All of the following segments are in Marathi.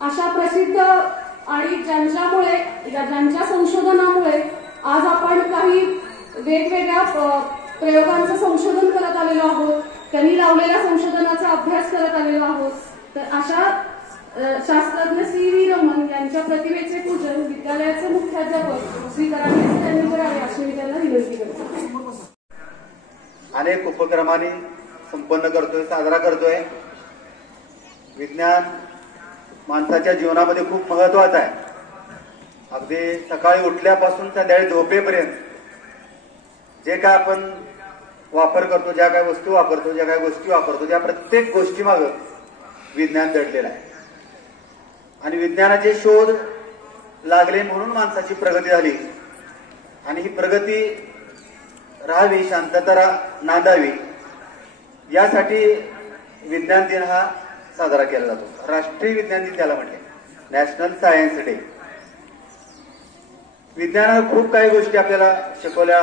अशा प्रसिद्ध आणि ज्यांच्या संशोधनामुळे आज आपण काही वेगवेगळ्या प्रयोगांचं संशोधन करत आलेलो आहोत, त्यांनी लावलेल्या संशोधनाचा अभ्यास करत आलेलो आहोत. तर अशा शास्त्रज्ञ सी.व्ही. रमण यांच्या प्रतिमेचे पूजन विद्यालयाचे मुख्याध्यापक श्री कराडे यांनी करावे अशी मी त्यांना विनंती करतो. अनेक उपक्रमांनी संपन्न करतोय, साजरा करतोय. विज्ञान माणसाच्या जीवनामध्ये खूप महत्वाचं आहे. अगदी सकाळी उठल्यापासून संध्याकाळी झोपेपर्यंत जे काय आपण वापर करतो, ज्या काय वस्तू वापरतो, ज्या काय गोष्टी वापरतो, त्या प्रत्येक गोष्टीमागे विज्ञान दडलेलं आहे. आणि विज्ञानाचे शोध लागले म्हणून माणसाची प्रगती झाली. आणि ही प्रगती राहावी, शांतता नांदावी, यासाठी विज्ञान दिन हा साजरा केला जातो. राष्ट्रीय विज्ञान दिन त्याला म्हटले, नॅशनल सायन्स डे. विज्ञानाने खूप काही गोष्टी आपल्याला शिकवल्या,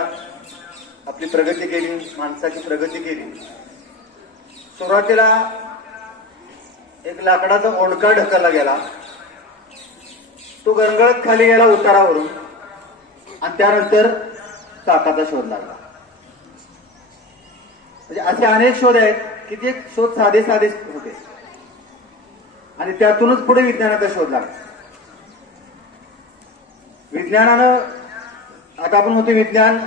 आपली प्रगती केली, माणसाची प्रगती केली. सुरुवातीला एक लाकडाचा ओंडका ढकलला गेला, तो गरगळत खाली गेला उतारावरून, आणि त्यानंतर चाकाचा शोध लागला. म्हणजे असे अनेक शोध आहेत की ते शोध साधे साधे होते आणि त्यातूनच पुढे विज्ञानाचा शोध लागला. विज्ञानानं आता आपण होते विज्ञान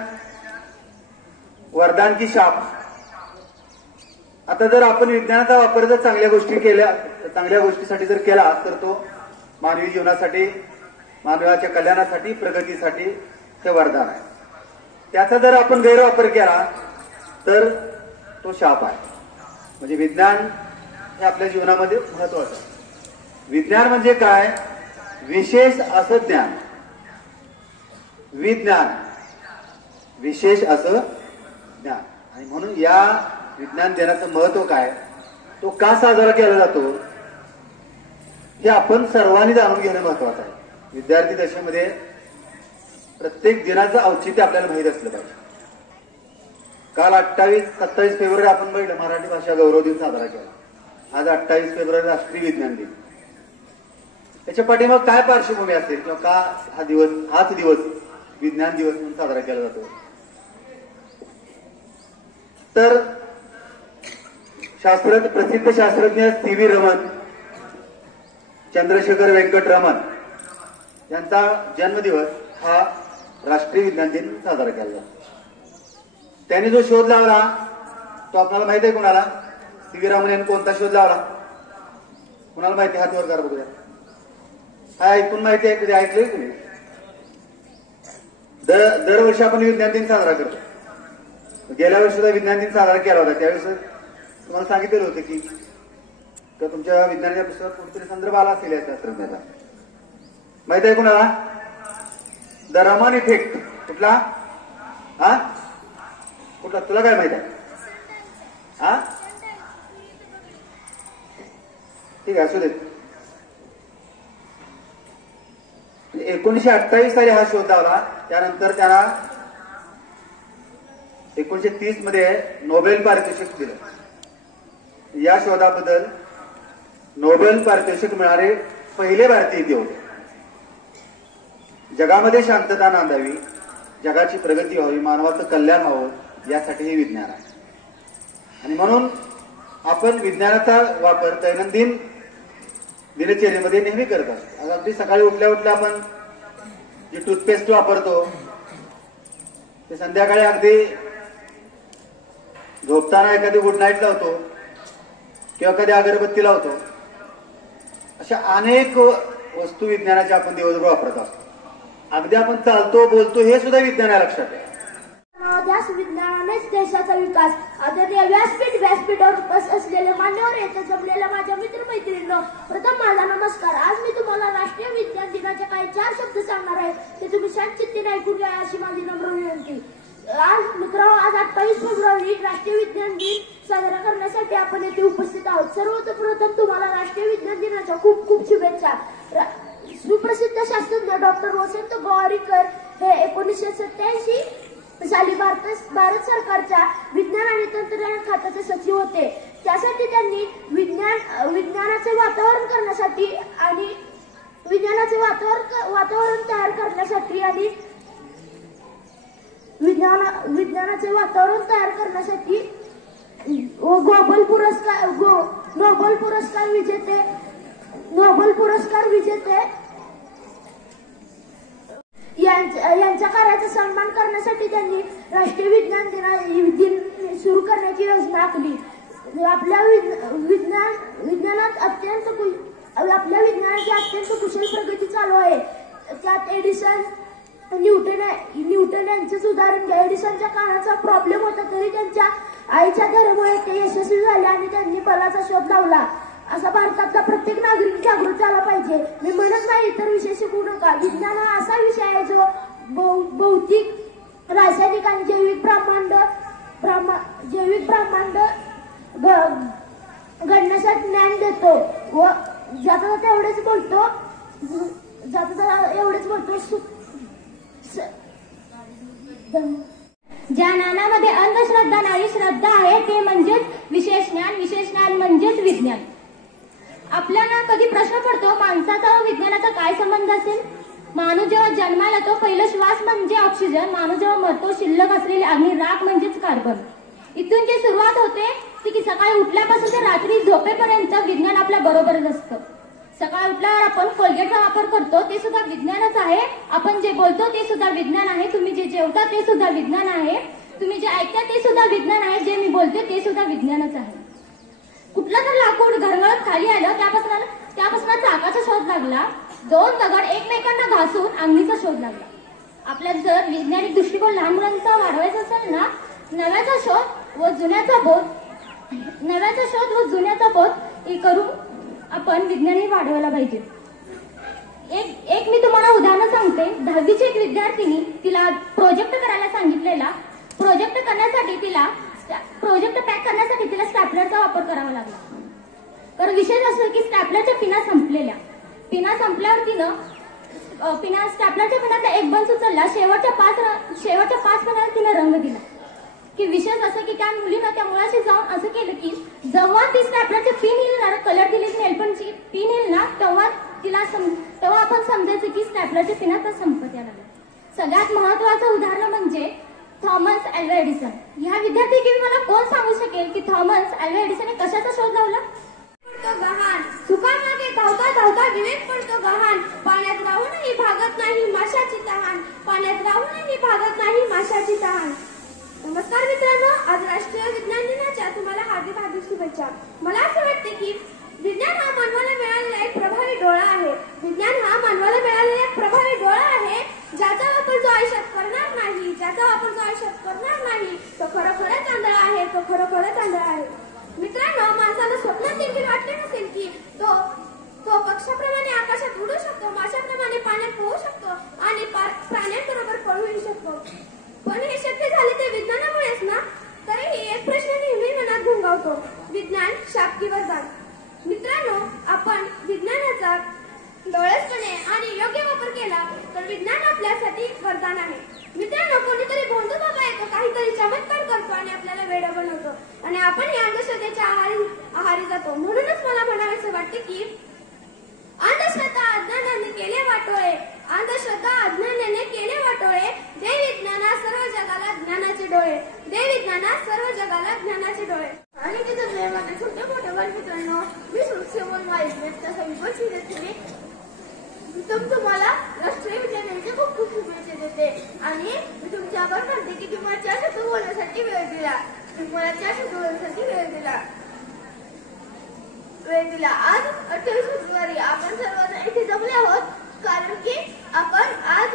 वरदान की शाप. आता जर आपण विज्ञानाचा वापर जर चांगल्या गोष्टी केल्या, चांगल्या गोष्टीसाठी जर केला, तर तो मानवी जीवनासाठी, मानवाच्या कल्याणासाठी, प्रगतीसाठी हे वरदान आहे. त्याचा जर आपण गैरवापर केला तर तो शाप आहे. म्हणजे विज्ञान हे आपल्या जीवनामध्ये महत्वाचं आहे. विज्ञान म्हणजे काय? विशेष असं ज्ञान. विज्ञान विशेष असं ज्ञान. आणि म्हणून या विज्ञान दिनाचं महत्व काय, तो का साजरा केला जातो, हे आपण सर्वांनी जाणून घेणं महत्वाचं आहे. विद्यार्थी दशेमध्ये प्रत्येक दिनाचं औचित्य आपल्याला माहीत असलं पाहिजे. काल 27 फेब्रुवारी आपण बघितलं मराठी भाषा गौरव दिन साजरा केला. आज 28 फेब्रुवारी राष्ट्रीय विज्ञान दिन. त्याच्या पाठीमागे काय पार्श्वभूमी असेल किंवा का हाच दिवस विज्ञान दिवस म्हणून साजरा केला जातो? तर प्रसिद्ध शास्त्रज्ञ सी.व्ही. रमण, चंद्रशेखर वेंकट रमण यांचा जन्मदिवस हा राष्ट्रीय विज्ञान दिन साजरा केला जातो. त्यांनी जो शोध लावला तो आपल्याला माहिती आहे कोणाला? सी.व्ही. रमण यांनी कोणता शोध लावला? कोणाला माहिती? हात वर करा बघूया. हा ऐकून माहिती आहे? कधी ऐकलंय तुम्ही? दरवर्षी आपण विज्ञान दिन साजरा करतो. गेल्या वर्षी सुद्धा विज्ञान दिन साजरा केला होता. त्यावेळेस तुम्हाला सांगितलेलं होतं की तुमच्या विज्ञानाच्या पुस्तकात कुठेतरी संदर्भ आला असेल या शास्त्रज्ञाचा. माहित आहे कुणाला? The Raman effect. कुठला? हा कुठला? तुला काय माहित आहे? हा ठीक आहे, असू दे. 1928 साली हा शोध लावला. त्यानंतर त्याला 1930 मध्ये नोबेल पारितोषिक दिलं. या शोधाबद्दल नोबेल पारितोषिक मिळणारे पहिले भारतीय ते होते. जगामध्ये शांतता नांदावी, जगाची प्रगती व्हावी, मानवाचं कल्याण व्हावं, यासाठी हे विज्ञान आहे. आणि म्हणून आपण विज्ञानाचा वापर दैनंदिन दिनचर्येमध्ये नेहमी करत असतो. अगदी सकाळी उठल्या उठल्या आपण जी टूथपेस्ट वापरतो ते संध्याकाळी अगदी झोपताना एखादी गुड नाईट लावतो किंवा कधी अगरबत्ती लावतो. अशा अनेक वस्तू विज्ञानाच्या आपण दिवसभर वापरत असतो. अगदी आपण चालतो, बोलतो, हे सुद्धा विज्ञान आहे, लक्षात आहे. विज्ञानानेच देशाचा विकास. आदरणीय व्यासपीठावर उपस्थित असलेले मान्यवर, येथे जमलेल्या माझ्या मित्रमैत्रिणींनो, प्रथम माझा नमस्कार. आज मी तुम्हाला राष्ट्रीय विज्ञान दिनाचे काही 4 शब्द सांगणार आहे, ते तुम्ही शांतचित्तीने ऐकून घ्या अशी माझी नम्र विनंती. आज मित्रांनो, आज 28 फेब्रुवारी राष्ट्रीय विज्ञान दिन साजरा करण्यासाठी आपण येथे उपस्थित आहोत. सर्वप्रथम तुम्हाला राष्ट्रीय विज्ञान दिनाच्या खूप खूप शुभेच्छा. सुप्रसिद्ध शास्त्रज्ञ डॉक्टर वसंत गोवारीकर हे 1987 साली भारत सरकारच्या विज्ञान आणि तंत्रज्ञान खात्याचे सचिव होते. त्यासाठी त्यांनी विज्ञानाचे वातावरण करण्यासाठी आणि विज्ञानाचे वातावरण तयार करण्यासाठी आणि विज्ञानाचे वातावरण तयार करण्यासाठी नोबेल पुरस्कार विजेते यांच्या कार्याचा सन्मान करण्यासाठी त्यांनी राष्ट्रीय विज्ञान दिन सुरू करण्याची योजना आखली. आपल्या विज्ञानाची अत्यंत कुशल प्रगती चालू आहे. त्यात न्यूटन यांचेच उदाहरण घ्या. एडिसनच्या कानाचा प्रॉब्लेम होता तरी त्यांच्या आईच्या घरामुळे ते यशस्वी झाले आणि त्यांनी बलाचा शोध लावला. असा भारतातला प्रत्येक नागरिक जागृत झाला पाहिजे. मी म्हणत नाही इतर विषय शिकवू नका. विज्ञान हा असा विषय आहे जो भौतिक, रासायनिक आणि जैविक ब्रह्मांड घडण्यासाठी ज्ञान देतो व जाता एवढेच बोलतो. ज्या ज्ञानामध्ये अंधश्रद्धा नाही श्रद्धा आहे ते म्हणजेच विशेष ज्ञान म्हणजेच विज्ञान. आपल्याला कधी प्रश्न पडतो माणसाचा व विज्ञानाचा काय संबंध असेल. माणूस जेव्हा जन्माला येतो पहिला श्वास म्हणजे ऑक्सिजन. माणूस जेव्हा मरतो शिल्लक असलेले अग्नी राख म्हणजेच कार्बन. इथून जी सुरुवात होते ती की सकाळी उठल्यापासून ते रात्री झोपेपर्यंत विज्ञान आपल्या बरोबरच असतं. सकाळी उठल्यावर आपण कोलगेटचा वापर करतो ते सुद्धा विज्ञानच आहे. आपण जे बोलतो ते सुद्धा विज्ञान आहे. तुम्ही जे जेवता ते सुद्धा विज्ञान आहे. तुम्ही जे ऐकता ते सुद्धा विज्ञान आहे. जे मी बोलते ते सुद्धा विज्ञानच आहे. कुठलं तर लाकूड घरगळत खाली आलं त्यापासून चाकाचा शोध लागला. दोन दगड एकमेकांना घासून अग्नीचा शोध लागला. आपल्याला जर वैज्ञानिक दृष्टिकोन लहान मुलांचा वाढवायचा असेल ना नव्याचा शोध व जुन्याचा बोध हे करून आपण विज्ञान वाढवायला पाहिजे. एक मी तुम्हाला उदाहरण सांगते. 10वीची एक विद्यार्थिनी तिला प्रोजेक्ट करायला सांगितलेला. प्रोजेक्ट पॅक करण्यासाठी तिला स्टॅपलरचा वापर करावा लागला. तर विषय असं की स्टॅपलरच्या पिना संपलेल्या. पिना संपल्यावर तिनं स्टॅपलरच्या पिनाचा एक बंच उचलला. शेवटच्या पाच पिनाला तिनं रंग दिला. की विशेष असं की त्या मुलीनं त्या मुलाशी जाऊन असं केलं की जेव्हा ती स्टॅपलरची पिन येईल ना कलर दिलेली नेलपेंटची पिन येईल ना तेव्हा आपण समजायचं की स्टॅपलरच्या पिना तर संपत यायला लागल्या. सगळ्यात महत्वाचं उदाहरण म्हणजे थॉमस अल्वा एडिसन. ह्या विद्यार्थी मला कोण सांगू शकेल की थॉमस अल्वा एडिसनने कशाचा शोध लावला. सुखामागे धावता धावता विवेक पडतो गहाण. पाण्यात राहूनही भागत नाही माशाची तहान. नमस्कार मित्रांनो, आज राष्ट्रीय विज्ञान दिनाच्या तुम्हाला हार्दिक शुभेच्छा. मला असं वाटते की विज्ञान हा मानवाला मिळालेला एक प्रभावी डोळा आहे. ज्याचा वापर जो आयुष्यात करणार नाही तो खरोखरच आंधळा आहे. मित्रांनो, माणसाला स्वप्नात देखील वाटले नसेल की तो पक्षाप्रमाणे आकाशात उडू शकतो, माशाप्रमाणे पाण्यात पोहू शकतो आणि प्राण्यांबरोबर पळूही शकतो. पण हे शक्य झाले ते विज्ञानामुळेच ना. तरीही एक प्रश्न नेहमी मनात घुंगावतो. विज्ञान शाप की वरदान. मित्रांनो, आपण विज्ञानाचा डोळसपणे आणि योग्य वापर केला तर विज्ञान आपल्यासाठी वरदान आहे. मित्रांनो, कोणीतरी भोंदू बाबा येतो, काहीतरी चमत्कार करतो आणि आपल्याला वेडं बनवतो आणि आपण या अंधश्रद्धेच्या आहारी जातो. म्हणूनच मला म्हणावेसे वाटते की अंधश्रद्धा अज्ञानाने केले वाटोळे. दे विज्ञाना सर्व जगाला ज्ञानाचे डोळे. आणि तिथं माझे छोटे मोठे मित्रांनो, मी तुम्हाला राष्ट्रीय विज्ञानाचे खूप शुभेच्छा देते आणि मी तुमच्या आभार मानते की तुम्हाला 4 शब्द बोलण्यासाठी वेळ दिला. आज 28 फेब्रुवारी आपण सर्वजण इथे जमले आहोत कारण की आपण आज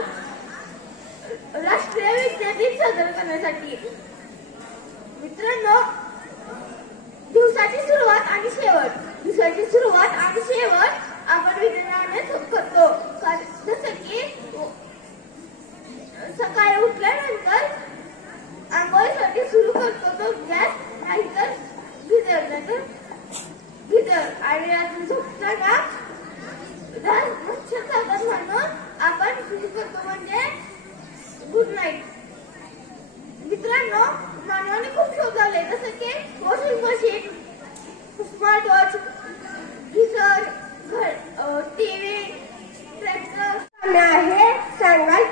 राष्ट्रीय विज्ञान दिन साजरा करण्यासाठी. मित्रांनो, दिवसाची सुरुवात आणि शेवट आपण विज्ञानाने करतो. जसं की सकाळी उठल्यानंतर आंघोळीसाठी सुरू करतो तो गॅस नाहीतर गिझर आणि रात्री झोपताना मच्छर चालतात म्हणून आपण सुरू करतो म्हणजे गुड नाईट. मित्रांनो,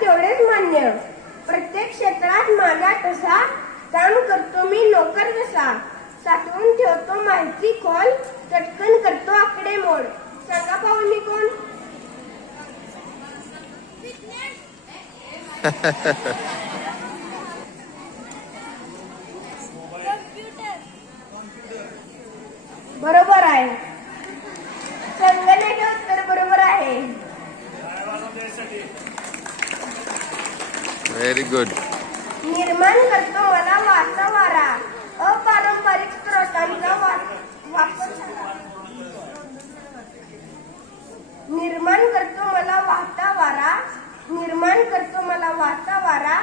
तेवढेच मान्य. प्रत्येक क्षेत्रात माझा तसा काम करतो मी नोकर जसा. साठवून ठेवतो माहिती खोल, चटकन करतो आकडे मोड. सांगा पाहून मी कोण? बरोबर आहे. संगणक हे उत्तर बरोबर आहे. Very good. निर्माण करतो मला वाचा वारा, अपारंपरिक स्रोतांचा वापर झाला. निर्माण करतो मला वाहता वारा, निर्माण करतो मला वाहता वारा,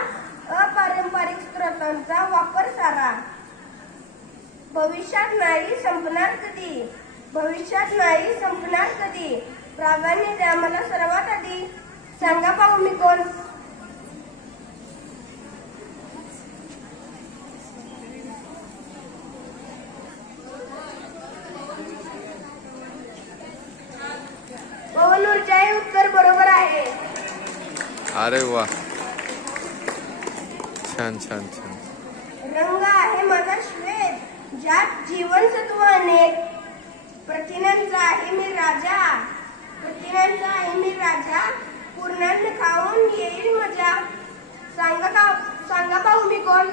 अपारंपरिक स्रोतांचा वापर सारा. भविष्यात नाही संपणार कधी, भविष्यात नाही संपणार कधी. प्राधान्य द्या मला सर्वात आधी. सांगा पाहू मी कोण? पवन ऊर्जा हे उत्तर बरोबर आहे. अरे वा, छान छान छान. रंग आहे माझा श्वेत, ज्यात जीवनसत्व अनेक. प्रथिनांचा आहे मी राजा, प्रथिनांचा आहे मी राजा. पूर्णान्न खाऊन येईल मजा. सांगा पाहू मी कोण?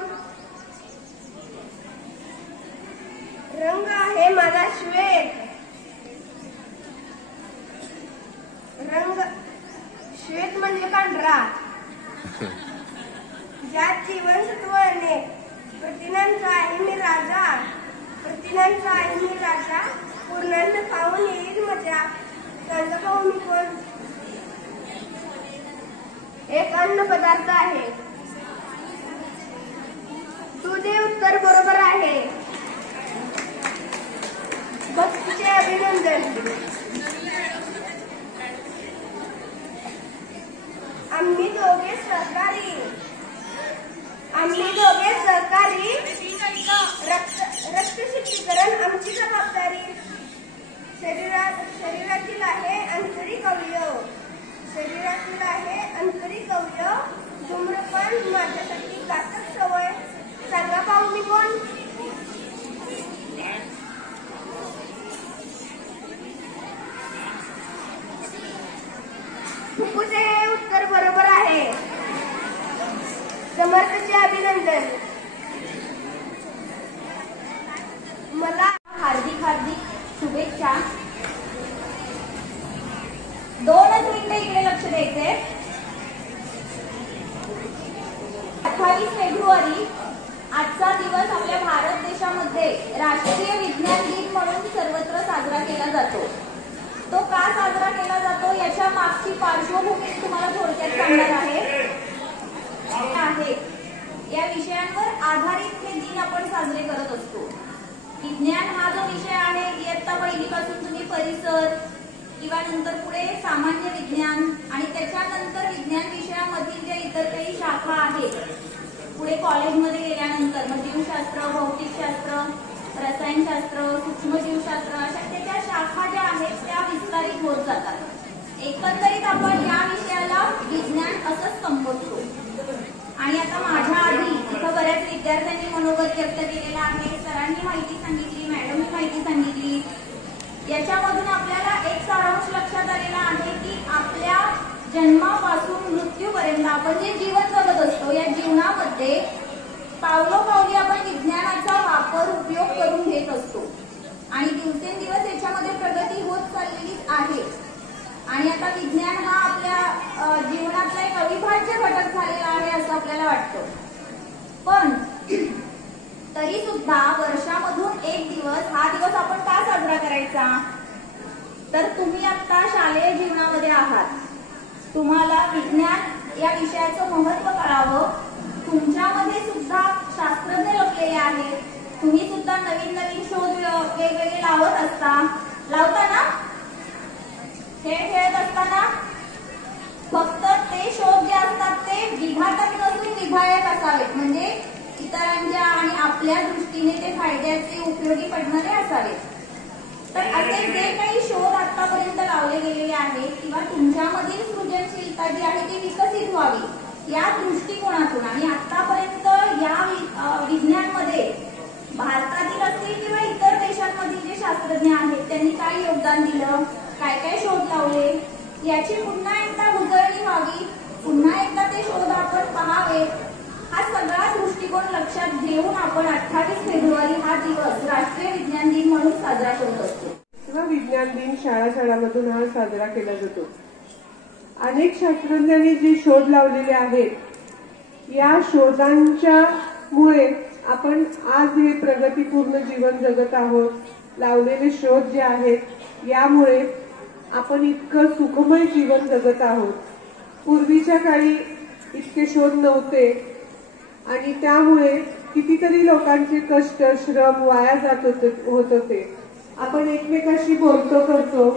रंग आहे माझा श्वेत, रंग श्वेत म्हणजे पांढरा, ज्यात जीवनसत्व अनेक. प्रथिनांचा आहे मी राजा, प्रथिनांचा आहे मी राजा. पूर्णान्न खाऊन येईल मजा. सांगा पाहू मी कोण? एक अन्न पदार्थ आहे. दूध हे उत्तर बरोबर आहे. भक्तीचे अभिनंदन. आम्ही दोघे सहकारी, आम्ही दोघे सहकारी. रक्त शुद्धीकरण आमची जबाबदारी. शरीरातील आहे आंतरिक अवयव, शरीरातील आहे आंतरिक अवयव. धूम्रपान माझ्यासाठी घातक सवय. सांगा पाहू मी कोण? फुफ्फुसे हे उत्तर बरोबर आहे. समर्थचे अभिनंदन. मला हार्दिक हार्दिक शुभेच्छा. 2च मिनिटं इकडे लक्ष द्यायचे. 28 फेब्रुवारी आजचा दिवस आपल्या भारत देशामध्ये राष्ट्रीय विज्ञान दिन म्हणून सर्वत्र साजरा केला जातो. तो का साजरा केला जातो याच्या मागची पार्श्वभूमी तुम्हाला थोडक्यात सांगणार आहे. या विषयांवर आधारित हे दिन आपण साजरे करत असतो. विज्ञान हा जो विषय आहे, इयत्ता पहिलीपासून तुम्ही परिसर किंवा नंतर पुढे सामान्य विज्ञान आणि त्याच्यानंतर विज्ञान विषयामधील ज्या इतर काही शाखा आहेत, पुढे कॉलेजमध्ये गेल्यानंतर मग जीवशास्त्र, भौतिकशास्त्र, रसायनशास्त्र, सूक्ष्मजीवशास्त्र अशा त्याच्या शाखा ज्या आहेत त्या विस्तारित होत जातात. एकंदरीत आपण या विषयाला विज्ञान असंच संबोधतो. आणि आता माझ्या आधी इथं बऱ्याच विद्यार्थ्यांनी मनोगत व्यक्त केलेला आहे. सरांनी माहिती सांगितली, मॅडमनी माहिती सांगितली. याच्यामधून आपल्याला एक सारांश लक्षात आलेला आहे की आपल्या जन्मापासून मृत्यूपर्यंत आपण जे जीवन जगत असतो, या जीवनामध्ये पावलोपावली आपण विज्ञानाचा वापर, उपयोग करून घेत असतो. आणि दिवसेंदिवस याच्यामध्ये प्रगती होत चाललेली आहे. आणि आता विज्ञान हा आपल्या जीवनातला एक अविभाज्य घटक झालेला आहे असं आपल्याला वाटतं. पण तरी सुद्धा वर्षामधून एक दिवस, हा दिवस आपण का साजरा करायचा? तर तुम्ही आता शालेय जीवनामध्ये आहात. तुम्हाला विज्ञान या विषयाचं महत्त्व कळावं. तुमच्यामध्ये सुद्धा शास्त्रज्ञ लपलेले आहेत. तुम्ही सुद्धा नवीन नवीन शोध वेगवेगळे लावत असता. लावता ना? खेळ खेळत असताना फक्त ते शोध जे असतात ते विघातक नसून विधायक असावेत. म्हणजे इतरांच्या आणि आपल्या दृष्टीने ते फायद्याचे, उपयोगी पडणारे असावेत. तर असे जे काही शोध आतापर्यंत लावले गेलेले आहेत किंवा तुमच्यामधील सृजनशील मानसिकता जी आहे ती विकसित व्हावी या दृष्टिकोनातून आणि आतापर्यंत या विज्ञानमध्ये भारतातील असतील किंवा इतर देशांमधील जे शास्त्रज्ञ आहेत त्यांनी काय योगदान दिलं, काय काय शोध लावले याची पुन्हा एकदा उजळणी व्हावी, पुन्हा एकदा ते शोध आपण पहावे, हा सगळा दृष्टिकोन लक्षात घेऊन आपण 28 फेब्रुवारी हा दिवस राष्ट्रीय विज्ञान दिन म्हणून साजरा करत असतो. विज्ञान दिन शाळांमधून हा साजरा केला जातो. अनेक शास्त्रज्ञांनी जे शोध लावलेले आहेत या शोधांच्या मुळे आपण आज हे प्रगतीपूर्ण जीवन जगत आहोत. लावलेले शोध जे आहेत यामुळे आपण इतकं सुखमय जीवन जगत आहोत. पूर्वीच्या काळी इतके शोध नव्हते आणि त्यामुळे कितीतरी लोकांचे कष्ट श्रम वाया जात होते. आपण एकमेकाशी बोलतो करतो.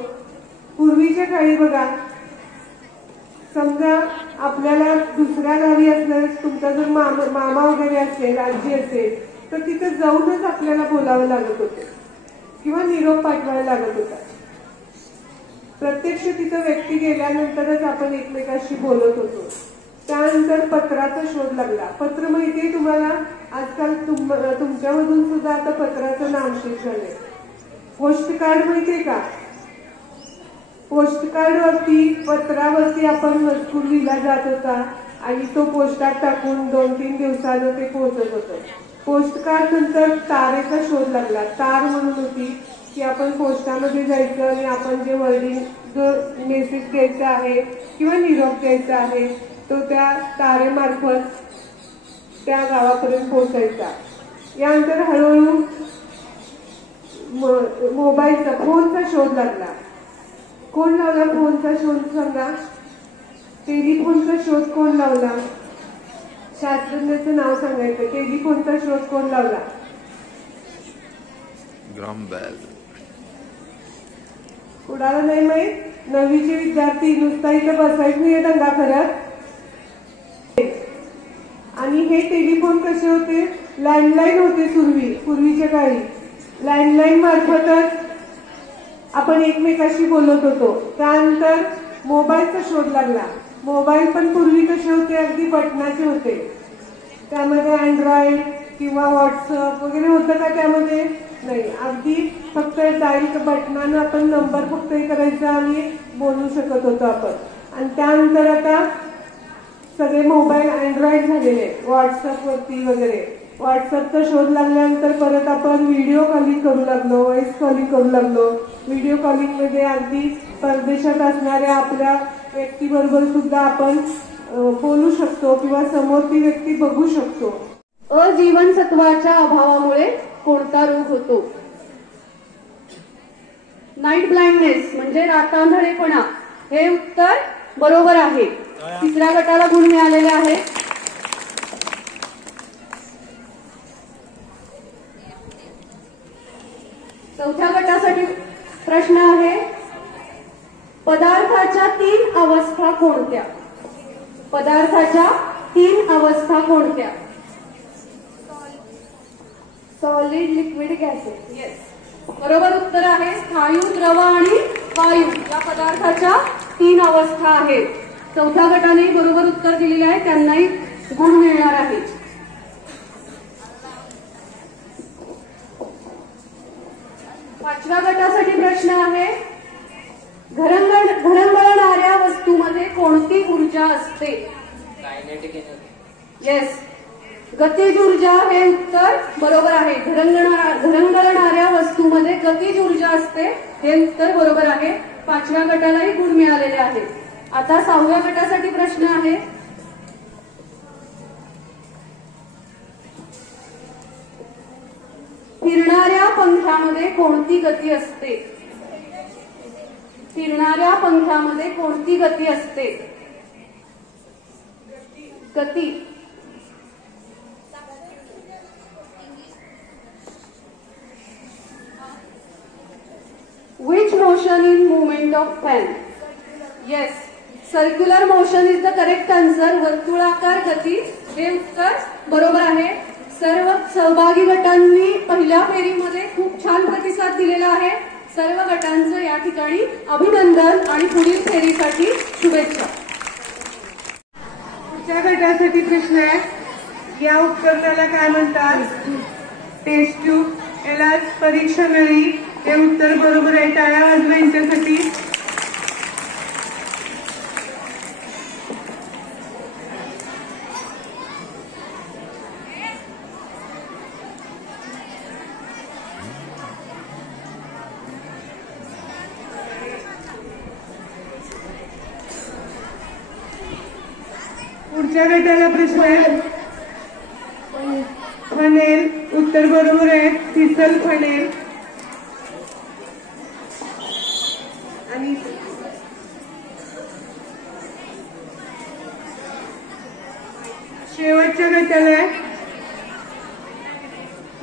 पूर्वीच्या काळी बघा, समजा आपल्याला दुसऱ्या गावी असल्यास तुमचा जर मामा वगैरे असेल, आजी असेल, तर तिथे जाऊनच आपल्याला बोलावं लागत होते किंवा निरोप पाठवायला लागत होता. प्रत्यक्ष तिथं व्यक्ती गेल्यानंतरच आपण एकमेकाशी बोलत होतो. त्यानंतर पत्राचा शोध लागला. पत्र माहितीये तुम्हाला, आजकाल तुमच्यामधून सुद्धा आता पत्राचं नामशेष झालंय. पोस्ट कार्ड माहितीये का? पोस्ट कार्ड वरती पत्रावरती आपण मजकूर लिहिला जात होता आणि तो पोस्टात टाकून 2-3 दिवसानं ते पोहोचत होतं. पोस्ट कार्ड नंतर तारेचा शोध लागला. तार म्हणून होती की आपण पोस्टामध्ये जायचं आणि आपण जे वर्डिंग जो मेसेज द्यायचा आहे किंवा निरोप द्यायचा आहे तो त्या तारेमार्फत त्या गावापर्यंत पोहोचायचा. यानंतर हळूहळू मोबाईलचा फोनचा शोध लागला. कोण लावला फोनचा शोध सांगा? टेलिफोनचा शोध कोण लावला? शास्त्रज्ञाचं नाव सांगायचं. टेलिफोनचा शोध कोण लावला? Graham Bell. कुणाला नाही माहित? 9वीचे विद्यार्थी नुसता इथं बसायचं नाही दंगा करत. आणि हे टेलिफोन कसे होते? लँडलाईन होते. पूर्वीच्या काळी लँडलाईन मार्फतच आपण एकमेकाशी बोलत होतो. त्यानंतर मोबाईलचा शोध लागला. मोबाईल पण पूर्वी कसे होते? अगदी बटनाचे होते. त्यामध्ये अँड्रॉइड किंवा व्हॉट्सअप वगैरे होतं का? त्यामध्ये नाही. अगदी फक्त डायल बटनानं आपण नंबर फक्त हे करायचा आणि बोलू शकत होतो आपण. आणि त्यानंतर आता सगळे मोबाईल अँड्रॉइड झालेले, व्हॉट्सअप वरती वगैरे. व्हॉट्सअपचा शोध लागल्यानंतर परत आपण व्हिडिओ कॉलिंग करू लागलो, व्हॉइस कॉलिंग करू लागलो. व्हिडिओ कॉलिंग मध्ये अगदी परदेशात असणाऱ्या आपल्या व्यक्तीबरोबर सुद्धा आपण बोलू शकतो किंवा समोर ती व्यक्ती बघू शकतो. अजीवनसत्वाच्या अभावामुळे कोणता रोग होतो? नाईट ब्लाइंडनेस म्हणजे रातांधळेपणा. हे उत्तर बरोबर आहे. तिसऱ्या गटाला गुण मिळालेले आहे. चौथ्या गटासाठी प्रश्न आहे, पदार्थाच्या 3 अवस्था कोणत्या? पदार्थाच्या 3 अवस्था कोणत्या? Solid, liquid, gases. येस, बरोबर उत्तर आहे. स्थायू, द्रव आणि वायू या पदार्थाच्या 3 अवस्था आहेत. चौथ्या गटाने बरोबर उत्तर दिलेले आहे, त्यांनाही गुण मिळणार आहे. पाचव्या गटासाठी प्रश्न आहे, घरंगळणाऱ्या वस्तूमध्ये कोणती ऊर्जा असते? Kinetic energy. येस, गतिज ऊर्जा हे उत्तर बरोबर आहे. घरंगळणाऱ्या वस्तूमध्ये गतिज ऊर्जा असते हे उत्तर बरोबर आहे. 5व्या गटालाही गुण मिळालेले आहेत. आता 6व्या गटासाठी प्रश्न आहे, फिरणाऱ्या पंख्यामध्ये कोणती गती असते? फिरणाऱ्या पंख्यामध्ये कोणती गती असते? गती. Which motion is movement of fan? Yes, circular motion is the correct answer. वर्तुळाकार गती हे उत्तर बरोबर आहे. सर्व सहभागी गटांनी पहिल्या फेरीमध्ये खूप छान प्रतिसाद दिलेला आहे. सर्व गटांचं या ठिकाणी अभिनंदन आणि पुढील फेरीसाठी शुभेच्छा. गटासाठी प्रश्न आहे. या उपकरणाला काय म्हणतात? Test tube. यालाच परीक्षा नळी. हे उत्तर बरोबर आहे. टाळ्या वाजवा यांच्यासाठी. पुढच्या गटाला प्रश्न आहे. फनेल. उत्तर बरोबर आहे. सिसल फनेल. आणि शेवटच्या गटाला आहे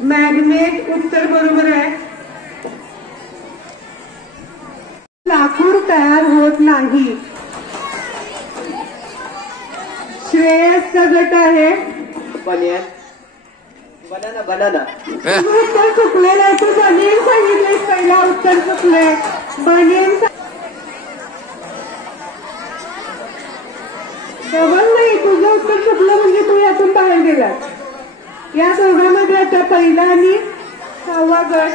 मॅग्नेट. उत्तर बरोबर आहे. लाकूड तयार होत नाही. श्रेयसचा गट आहे. बनियन. Banana banana. उत्तर चुकलेलं आहे. तू बनियन सांगितलंय. पहिला उत्तर चुकलंय. बनियन डबल नाही. तुझं उत्तर चुकलं म्हणजे तू यातून बाहेर गेला. या दोघांमध्ये आता पहिला आणि 6वा गट.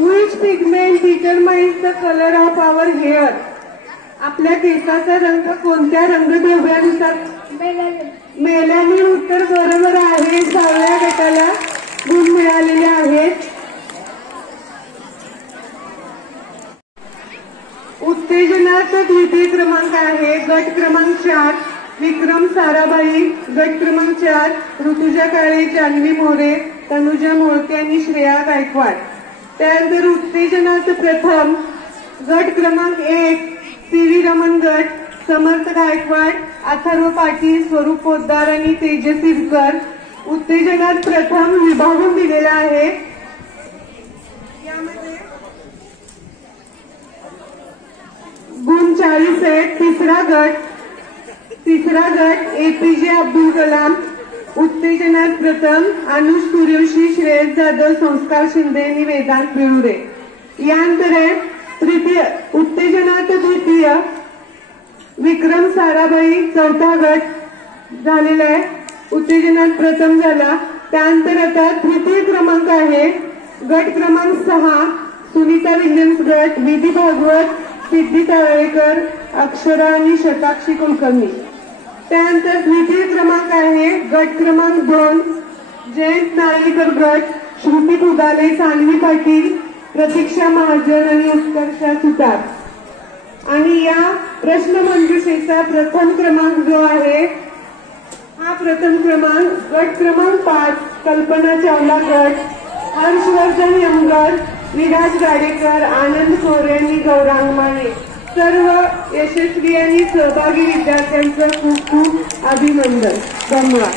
Which pigment determines the color of our hair? आपल्या केसाचा रंग कोणत्या रंगद्रव्यानुसार? मेलॅनिन. उत्तर बरोबर आहे. 6व्या गटाला गुण मिळालेले आहेत. उत्तेजनाचा द्वितीय क्रमांक आहे. गट क्रमांक 4 विक्रम साराभाई. गट क्रमांक 4 ऋतुजा काळे, जान्हवी मोरे, तनुजा मोळके आणि श्रेया गायकवाड. त्यानंतर उत्तेजनाचं प्रथम गट क्रमांक 1 सी.व्ही. रमण गट, समर्थ गायकवाड, अथर्व पाटील, स्वरूप पोद्दार आणि तेजस इरकर. उत्तेजनात प्रथम विभागून दिलेला आहे. यामध्ये गुण 40 आहेत. तिसरा गट एपीजे अब्दुल कलाम. उत्तेजनात प्रथम अनुष सूर्यवंशी, श्रेयस जाधव, संस्कार शिंदे आणि वेदांत बिळुरे. यानंतर तृतीय उत्तेजनात द्वितीय विक्रम साराभाई. चौथा गट झालेला आहे. उत्तेजनात प्रथम झाला. त्यानंतर आता तृतीय क्रमांक आहे. गट क्रमांक 6 सुनीता विल्यम्स गट, विधी भागवत, सिद्धी तावळेकर, अक्षरा आणि शताक्षी कुलकर्णी. त्यानंतर द्वितीय क्रमांक आहे. गट क्रमांक 2 जयंत नार्वेकर गट, श्रुती पुदाले, सान्वी पाटील, प्रतीक्षा महाजन आणि उत्कर्षा सुतार. आणि या प्रश्नमंजुषेचा प्रथम क्रमांक जो आहे हा प्रथम क्रमांक गट क्रमांक 5 कल्पना चावला गट, हर्षवर्धन यमगर, विराज गाडेकर, आनंद कोरे आणि गौरांग माने. सर्व यशस्वी आणि सहभागी विद्यार्थ्यांचं खूप खूप अभिनंदन. धन्यवाद.